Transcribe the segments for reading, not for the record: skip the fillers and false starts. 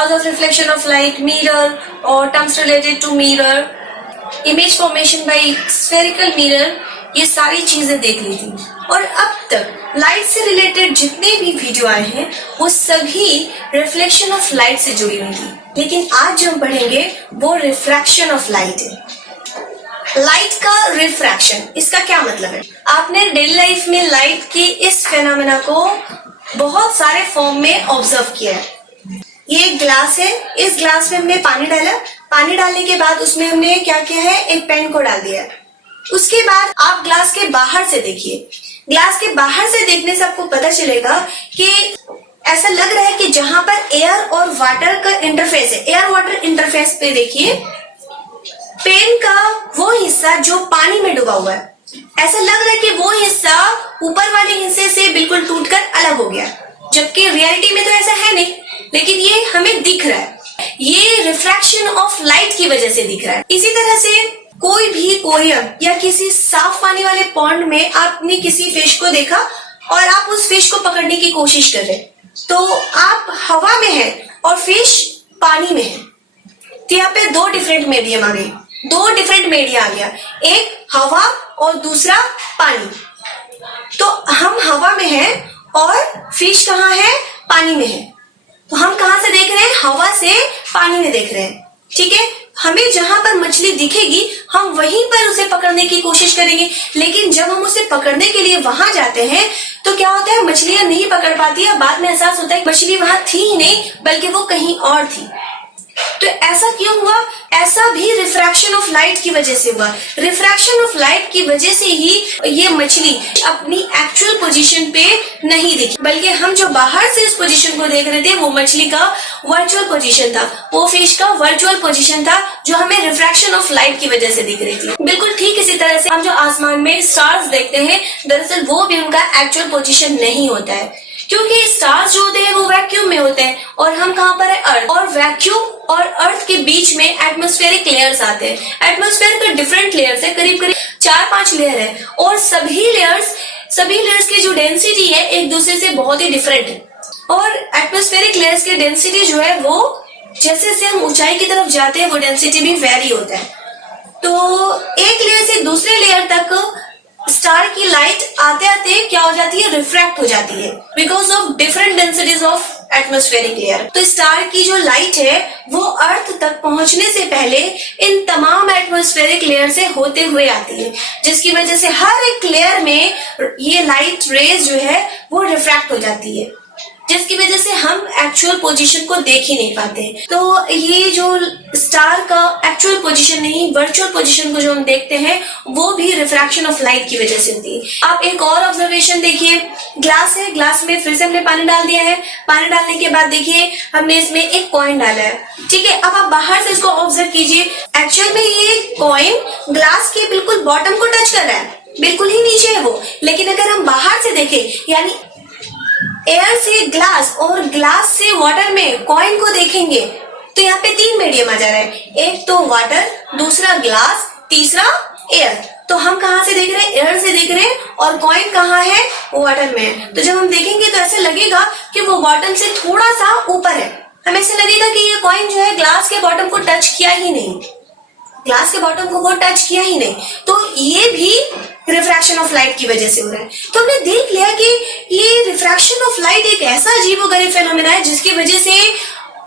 Laws of reflection of light, mirror और terms related to mirror, image formation by spherical mirror, ये सारी चीजें देख ली थी। और अब तक लाइट से रिलेटेड जितने भी वीडियो आए हैं वो सभी रिफ्लेक्शन ऑफ लाइट से जुड़ी हुई थी, लेकिन आज जो हम पढ़ेंगे वो रिफ्रैक्शन ऑफ लाइट है। लाइट का रिफ्रैक्शन, इसका क्या मतलब है? आपने डेली लाइफ में लाइट की इस फेनोमेना को बहुत सारे फॉर्म में ऑब्जर्व किया है। ये एक ग्लास है, इस ग्लास में हमने पानी डाला, पानी डालने के बाद उसमें हमने क्या किया है, एक पेन को डाल दिया है। उसके बाद आप ग्लास के बाहर से देखिए, ग्लास के बाहर से देखने से आपको पता चलेगा कि ऐसा लग रहा है कि जहां पर एयर और वाटर का इंटरफेस है, एयर वाटर इंटरफेस पे देखिए पेन का वो हिस्सा जो पानी में डूबा हुआ है, ऐसा लग रहा है कि वो हिस्सा ऊपर वाले हिस्से से बिल्कुल टूटकर अलग हो गया, जबकि रियलिटी में तो ऐसा है नहीं, लेकिन ये हमें दिख रहा है। ये रिफ्रैक्शन ऑफ लाइट की वजह से दिख रहा है। इसी तरह से कोई भी एक्वेरियम या किसी साफ पानी वाले पॉन्ड में आपने किसी फिश को देखा और आप उस फिश को पकड़ने की कोशिश कर रहे हैं, तो आप हवा में है और फिश पानी में है, तो यहाँ पे दो डिफरेंट मीडियम आ गए, दो डिफरेंट मीडिया आ गया, एक हवा और दूसरा पानी। तो हम हवा में हैं और फिश कहाँ है, पानी में है। तो हम कहाँ से देख रहे हैं, हवा से पानी में देख रहे हैं, ठीक है। हमें जहां पर मछली दिखेगी हम वहीं पर उसे पकड़ने की कोशिश करेंगे, लेकिन जब हम उसे पकड़ने के लिए वहां जाते हैं तो क्या होता है, मछलियां नहीं पकड़ पाती है। बाद में एहसास होता है मछली वहां थी ही नहीं बल्कि वो कहीं और थी। तो ऐसा क्यों हुआ? ऐसा भी रिफ्रैक्शन ऑफ लाइट की वजह से हुआ। रिफ्रैक्शन ऑफ लाइट की वजह से ही ये मछली अपनी एक्चुअल पोजीशन पे नहीं दिखी, बल्कि हम जो बाहर से इस पोजीशन को देख रहे थे वो मछली का वर्चुअल पोजीशन था, वो फिश का वर्चुअल पोजीशन था जो हमें रिफ्रैक्शन ऑफ लाइट की वजह से दिख रही थी। बिल्कुल ठीक इसी तरह से हम जो आसमान में स्टार्स देखते हैं, दरअसल वो भी उनका एक्चुअल पोजीशन नहीं होता है, क्योंकि स्टार्स जो होते हैं वो वैक्यूम में होते हैं और हम कहाँ पर है, अर्थ। और वैक्यूम और अर्थ के बीच में एटमॉस्फेरिक लेयर्स आते हैं। एटमॉस्फेयर का डिफरेंट लेयर्स है, करीब करीब 4-5 लेयर है, और सभी लेयर्स की जो डेंसिटी है एक दूसरे से बहुत ही डिफरेंट है। और एटमॉस्फेरिक लेयर्स की डेंसिटी जो है वो जैसे जैसे हम ऊंचाई की तरफ जाते हैं वो डेंसिटी भी वेरी होता है। तो एक लेयर से दूसरे लेयर तक स्टार की लाइट आते आते क्या हो जाती है, रिफ्रैक्ट हो जाती है, because of different densities of atmospheric layer. तो स्टार की जो लाइट है वो अर्थ तक पहुंचने से पहले इन तमाम एटमॉस्फेरिक लेयर से होते हुए आती है, जिसकी वजह से हर एक लेयर में ये लाइट रेज जो है वो रिफ्रैक्ट हो जाती है, जिसकी वजह से हम एक्चुअल पोजीशन को देख ही नहीं पाते। तो ये जो स्टार का एक्चुअल पोजीशन नहीं, वर्चुअल पोजीशन को जो हम देखते हैं वो भी रिफ्रैक्शन ऑफ लाइट की वजह से होती है। आप एक और ऑब्जर्वेशन देखिए, ग्लास है, ग्लास में फिर से हमने पानी डाल दिया है, पानी डालने के बाद देखिए हमने इसमें एक कॉइन डाला है, ठीक है। अब आप बाहर से इसको ऑब्जर्व कीजिए, एक्चुअल में ये कॉइन ग्लास के बिल्कुल बॉटम को टच कर रहा है, बिल्कुल ही नीचे है वो, लेकिन अगर हम बाहर से देखें यानी एयर से ग्लास और ग्लास से वाटर में कॉइन को देखेंगे तो यहाँ पे 3 मीडियम आ जा रहा है, एक तो वाटर, दूसरा ग्लास, तीसरा एयर। तो हम कहाँ से देख रहे हैं, एयर से देख रहे हैं, और कॉइन कहाँ है, वाटर में है। तो जब हम देखेंगे तो ऐसा लगेगा कि वो बॉटम से थोड़ा सा ऊपर है, हमें ऐसा लगेगा कि ये कॉइन जो है ग्लास के बॉटम को टच किया ही नहीं, ग्लास के बॉटम को वो टच किया ही नहीं। तो ये भी रिफ्रैक्शन ऑफ लाइट की वजह से हो रहा है। तो हमने देख लिया कि ये रिफ्रैक्शन ऑफ लाइट एक ऐसा अजीबोगरीब फेनोमेना है जिसकी वजह से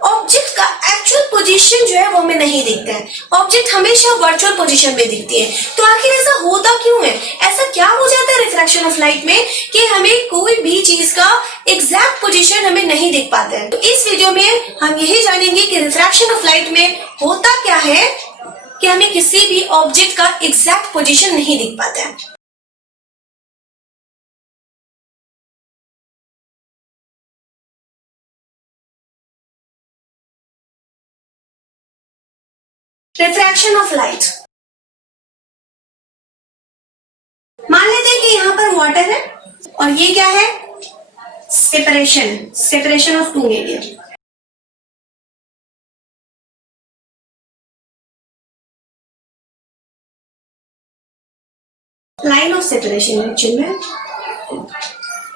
ऑब्जेक्ट का एक्चुअल पोजीशन जो है वो हमें नहीं दिखता है, ऑब्जेक्ट हमेशा वर्चुअल पोजीशन में दिखती है। तो आखिर ऐसा होता क्यों है, ऐसा क्या हो जाता है रिफ्रैक्शन ऑफ लाइट में कि हमें कोई भी चीज का एग्जैक्ट पोजीशन हमें नहीं दिख पाता है। तो इस वीडियो में हम यही जानेंगे कि रिफ्रैक्शन ऑफ लाइट में होता क्या है कि हमें किसी भी ऑब्जेक्ट का एग्जैक्ट पोजीशन नहीं दिख पाता है। रिफ्रैक्शन ऑफ लाइट, मान लेते हैं कि यहाँ पर वाटर है और ये क्या है, separation of two medium. Line of separation actual में,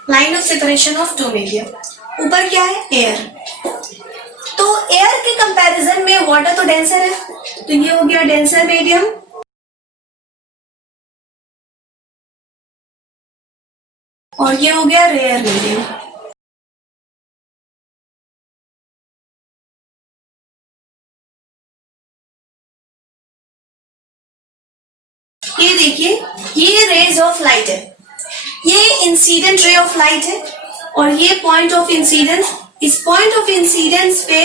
line of separation of two medium. ऊपर क्या है, एयर, तो एयर के कंपैरिजन में वाटर तो डेंसर है, तो ये हो गया डेंसर मीडियम। और ये हो गया रेयर मीडियम। ये देखिए, ये रेज ऑफ लाइट है, ये इंसिडेंट रे ऑफ लाइट है, और ये पॉइंट ऑफ इंसिडेंस। इस पॉइंट ऑफ इंसिडेंस पे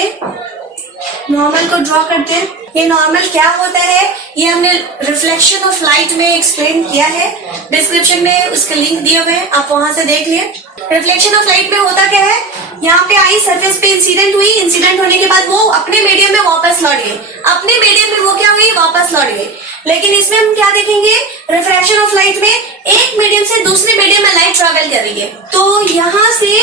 नॉर्मल को ड्रॉ करते हैं। ये नॉर्मल क्या होता है, ये हमने रिफ्लेक्शन ऑफ लाइट में एक्सप्लेन किया है, डिस्क्रिप्शन में उसके लिंक दिए हुए हैं, आप वहां से देख लिए। रिफ्लेक्शन ऑफ लाइट में होता क्या है, यहाँ पे आई सरफेस पे इंसिडेंट हुई, इंसिडेंट होने के बाद वो अपने मीडियम में वापस लौट गई, अपने मीडियम में वो क्या हुई, वापस लौट गई। लेकिन इसमें हम क्या देखेंगे, रिफ्रैक्शन ऑफ लाइट में एक मीडियम से दूसरे मीडियम में लाइट ट्रेवल कर रही है, तो यहाँ से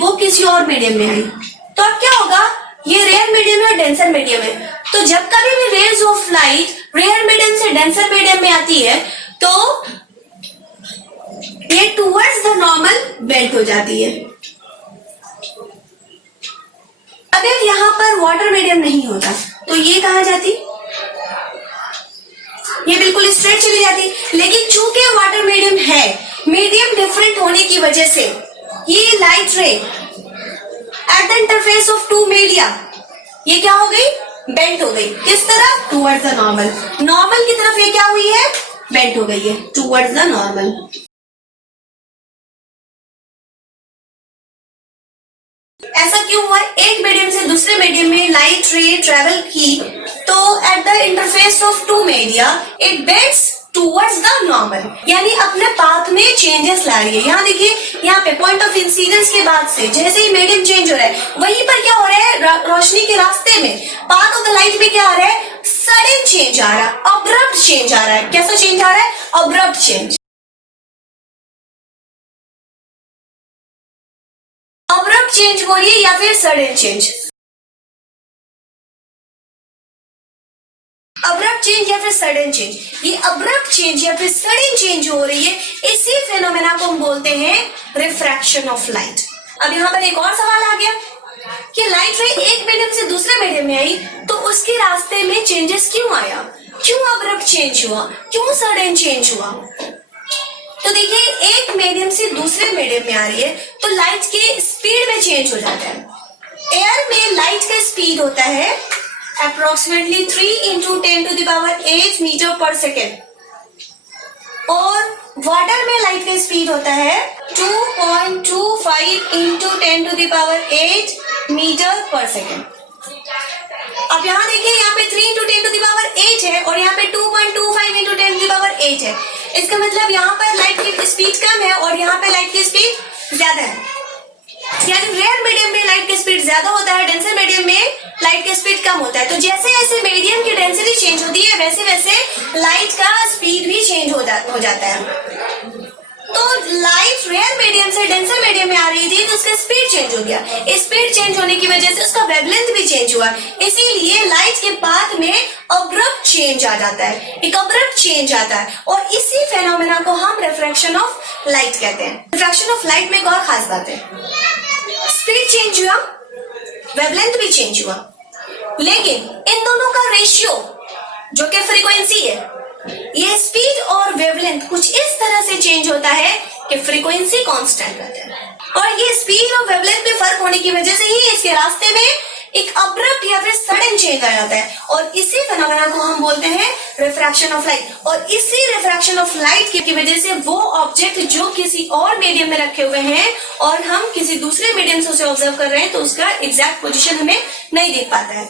वो किसी और मीडियम में आई, तो अब क्या होगा, ये रेयर मीडियम है और डेंसर मीडियम है। तो जब कभी भी rays of light rarer medium से डेंसर मीडियम में आती है तो ये टुवर्ड्स द नॉर्मल बेंड हो जाती है। अगर यहाँ पर वाटर मीडियम नहीं होता तो ये कहाँ जाती, ये बिल्कुल स्ट्रेट चली जाती। लेकिन चूंकि वाटर मीडियम है, मीडियम डिफरेंट होने की वजह से ये light ray at the interface of two media ये क्या हो गई, बेंट हो गई। किस तरफ, टुवर्ड्स द नॉर्मल। नॉर्मल की तरफ ये क्या हुई है, बेंट हो गई है, टुवर्ड्स द नॉर्मल। ऐसा क्यों हुआ, एक मीडियम से दूसरे मीडियम में लाइट रे ट्रेवल की, तो at the interface of two media it bends towards the normal, यानी अपने पाथ में चेंजेस ला रही है। यहाँ देखिए, यहाँ पे पॉइंट ऑफ इंसिडेंस के बाद से जैसे ही मीडियम चेंज हो रहा है, वहीं पर क्या हो रहा है, रोशनी के रास्ते में पाथ ऑफ द लाइट में क्या आ रहा है, सडन चेंज आ रहा है, अब्रप्ट चेंज आ रहा है। कैसा चेंज आ रहा है, अब्रप्ट चेंज। अब्रप्ट चेंज हो रही है या फिर सडन चेंज, अब्रप्ट चेंज या फिर सडन चेंज। ये अब्रप्ट चेंज या फिर सडन चेंज हो रही है, इसी फेनोमेना को हम बोलते हैं रिफ्रैक्शन ऑफ लाइट। अब यहाँ पर एक और सवाल आ गया कि लाइट रे एक मीडियम से दूसरे मीडियम में आई, तो उसके रास्ते में चेंजेस क्यों आया, क्यों अब्रप्ट चेंज हुआ, क्यों सडन चेंज हुआ। तो देखिए, एक मीडियम से दूसरे मीडियम में आ रही है तो लाइट के स्पीड में चेंज हो जाता है। एयर में लाइट का स्पीड होता है approximately 3 into 10 to the power 8 metre per second, और वाटर में लाइट का स्पीड होता है 2.25 into 10 to the power 8 metre per second. अब यहाँ देखिए, यहाँ पे 3 into 10 to the power 8 है और यहाँ पे 2.25 into 10 to the power 8 है। इसका मतलब यहाँ पर लाइट की स्पीड कम है और यहाँ पे लाइट की स्पीड ज्यादा है, यानी रेयर मीडियम में लाइट की स्पीड ज्यादा होता है, डेंसर मीडियम में लाइट की स्पीड कम होता है। तो जैसे जैसे मीडियम की डेंसिटी चेंज होती है वैसे वैसे लाइट का स्पीड भी चेंज हो जाता है। तो लाइट रेयर मीडियम से डेंसर मीडियम में आ रही थी तो उसका स्पीड चेंज हो गया, स्पीड चेंज होने की वजह से उसका वेवलेंथ भी चेंज हुआ, इसीलिए लाइट के पाथ में अब्रप्ट चेंज आ जाता है, एक अब्रप्ट चेंज आता है, और इसी फेनोमेना को हम रिफ्रैक्शन ऑफ लाइट कहते हैं। रिफ्रैक्शन ऑफ लाइट में एक और खास बात है, स्पीड चेंज हुआ, वेवलेंथ भी चेंज हुआ, लेकिन इन दोनों का रेशियो जो कि फ्रीक्वेंसी है, ये स्पीड और वेवलेंथ कुछ इस तरह से चेंज होता है कि फ्रीक्वेंसी कांस्टेंट रहता है, और ये स्पीड और वेवलेंथ में फर्क होने की वजह से ही इसके रास्ते में एक अब्रप्ट या फिर सडन चेंज आ जाता है, और इसी फेनोमेना को हम बोलते हैं रिफ्रैक्शन ऑफ लाइट। और इसी रिफ्रैक्शन ऑफ लाइट की वजह से वो ऑब्जेक्ट जो किसी और मीडियम में रखे हुए हैं और हम किसी दूसरे मीडियम से उसे ऑब्जर्व कर रहे हैं तो उसका एग्जैक्ट पोजीशन हमें नहीं दिख पाता है।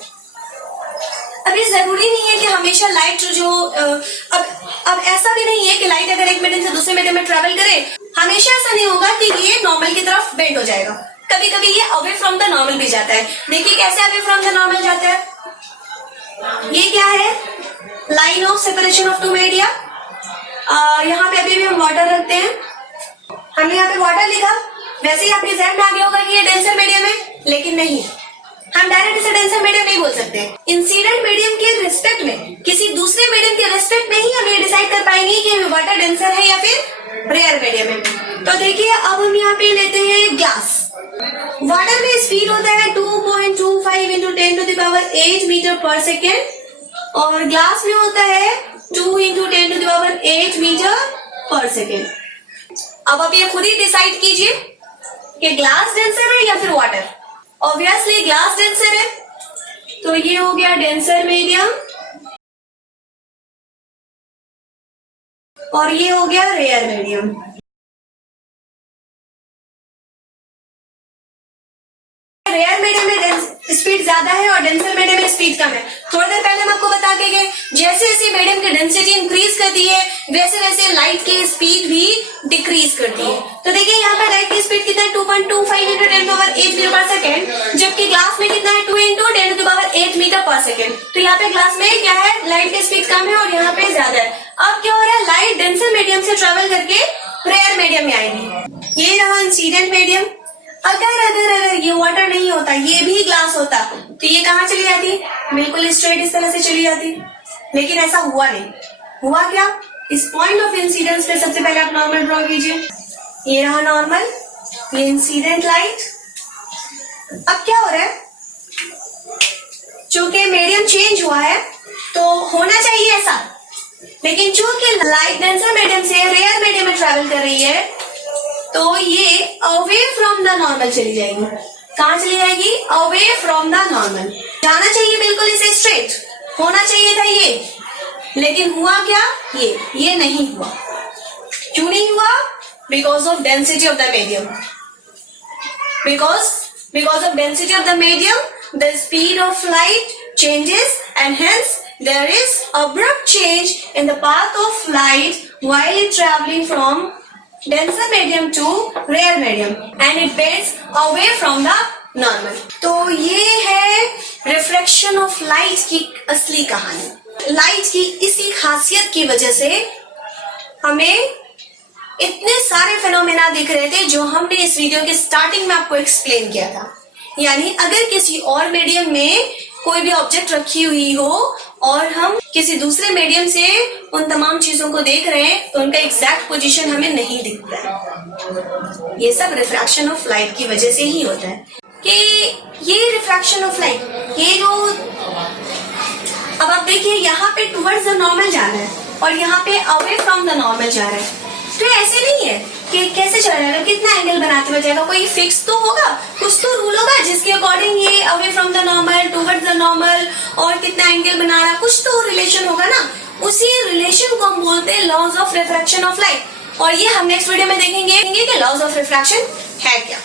अब ये जरूरी नहीं है कि हमेशा लाइट जो अब ऐसा भी नहीं है कि लाइट अगर एक मीडियम से दूसरे मीडियम में ट्रेवल करे, हमेशा ऐसा नहीं होगा कि ये नॉर्मल की तरफ बेंड हो जाएगा, कभी कभी ये अवे फ्रॉम द नॉर्मल भी जाता है। देखिए कैसे अवे फ्रॉम द नॉर्मल जाता है, ये क्या है, line of separation of two media. यहाँ पे अभी भी हम वाटर रखते हैं, हमने यहाँ पे वाटर लिखा, वैसे ही आपके जहन में आ गया होगा कि ये डेंसर मीडियम है, लेकिन नहीं, हम डायरेक्ट इसे डेंसर मीडियम नहीं बोल सकते। इंसिडेंट मीडियम के रिस्पेक्ट में, किसी दूसरे मीडियम के रिस्पेक्ट में ही हम ये डिसाइड कर पाएंगे कि वाटर डेंसर है या फिर रेयर मीडियम है। तो देखिए, अब हम यहाँ पे लेते हैं ग्लास। वाटर में स्पीड होता है 2.25 इंटू 10⁸ मीटर पर सेकेंड और ग्लास में होता है 2 इंटू 10⁸ मीटर पर सेकेंड। अब आप ये खुद ही डिसाइड कीजिए कि ग्लास डेंसर है या फिर वाटर। ऑब्वियसली ग्लास डेंसर है, तो ये हो गया डेंसर मीडियम और ये हो गया रेयर मीडियम। रेयर मीडियम में स्पीड ज्यादा है और डेंसर मीडियम में स्पीड कम है। थोड़ी देर पहले हम आपको बता के गए जैसे जैसे मीडियम की डेंसिटी इंक्रीज करती है वैसे वैसे लाइट की स्पीड भी डिक्रीज करती है। तो देखिए यहाँ पे लाइट की स्पीड कितना है 2.25 इंटू 10⁸ मीटर पर सेकेंड, जबकि ग्लास में कितना है 2 इंटू 10⁸ मीटर पर सेकेंड। तो यहाँ पे ग्लास में क्या है, लाइट की स्पीड कम है और यहाँ पे ज्यादा है। अब क्या हो रहा है, लाइट डेंसर मीडियम से ट्रेवल करके रेयर मीडियम में आएगी। ये रहा इंसिडेंट मीडियम। अगर ये वाटर नहीं होता, ये भी ग्लास होता, तो ये कहाँ चली जाती, बिल्कुल स्ट्रेट इस तरह से चली जाती। लेकिन ऐसा हुआ नहीं। हुआ क्या, इस पॉइंट ऑफ इंसिडेंस पे सबसे पहले आप नॉर्मल ड्रॉ कीजिए। ये रहा नॉर्मल, ये इंसिडेंट लाइट। अब क्या हो रहा है, चूंकि मीडियम चेंज हुआ है तो होना चाहिए ऐसा, लेकिन चूंकि लाइट डेंसर मीडियम से रेयर मीडियम में ट्रेवल कर रही है तो ये अवे फ्रॉम द नॉर्मल चली जाएगी। कहाँ चली जाएगी, अवे फ्रॉम द नॉर्मल। जाना चाहिए बिल्कुल इसे स्ट्रेट, होना चाहिए था ये, लेकिन हुआ क्या, ये नहीं हुआ। क्यों नहीं हुआ, because of density of the medium. Because of density of the medium the speed of light changes and hence there is abrupt change in the path of light while it traveling from denser medium to rare medium and it bends away from the normal। तो ये है reflection of light की असली कहानी। Light की इसी खासियत की वजह से हमें इतने सारे फिनोमेना दिख रहे थे जो हमने इस वीडियो के स्टार्टिंग में आपको एक्सप्लेन किया था। यानी अगर किसी और मीडियम में कोई भी ऑब्जेक्ट रखी हुई हो और हम किसी दूसरे मीडियम से उन तमाम चीजों को देख रहे हैं तो उनका एग्जैक्ट पोजीशन हमें नहीं दिखता है। ये सब रिफ्रैक्शन ऑफ लाइट की वजह से ही होता है कि ये रिफ्रैक्शन ऑफ लाइट, ये जो अब आप देखिए यहाँ पे टुवर्ड्स द नॉर्मल जा रहा है और यहाँ पे अवे फ्रॉम द नॉर्मल जा रहा है। तो ऐसे नहीं है कि कैसे चल रहा है, कितना एंगल बनाते हुए जाएगा, कोई फिक्स तो होगा, कुछ तो रूल होगा जिसके अकॉर्डिंग ये away from the normal towards the normal और कितना एंगल बना रहा है, कुछ तो रिलेशन होगा ना। उसी रिलेशन को हम बोलते हैं laws of refraction of light. और ये हम नेक्स्ट वीडियो में देखेंगे कि लॉज ऑफ रिफ्रैक्शन है क्या।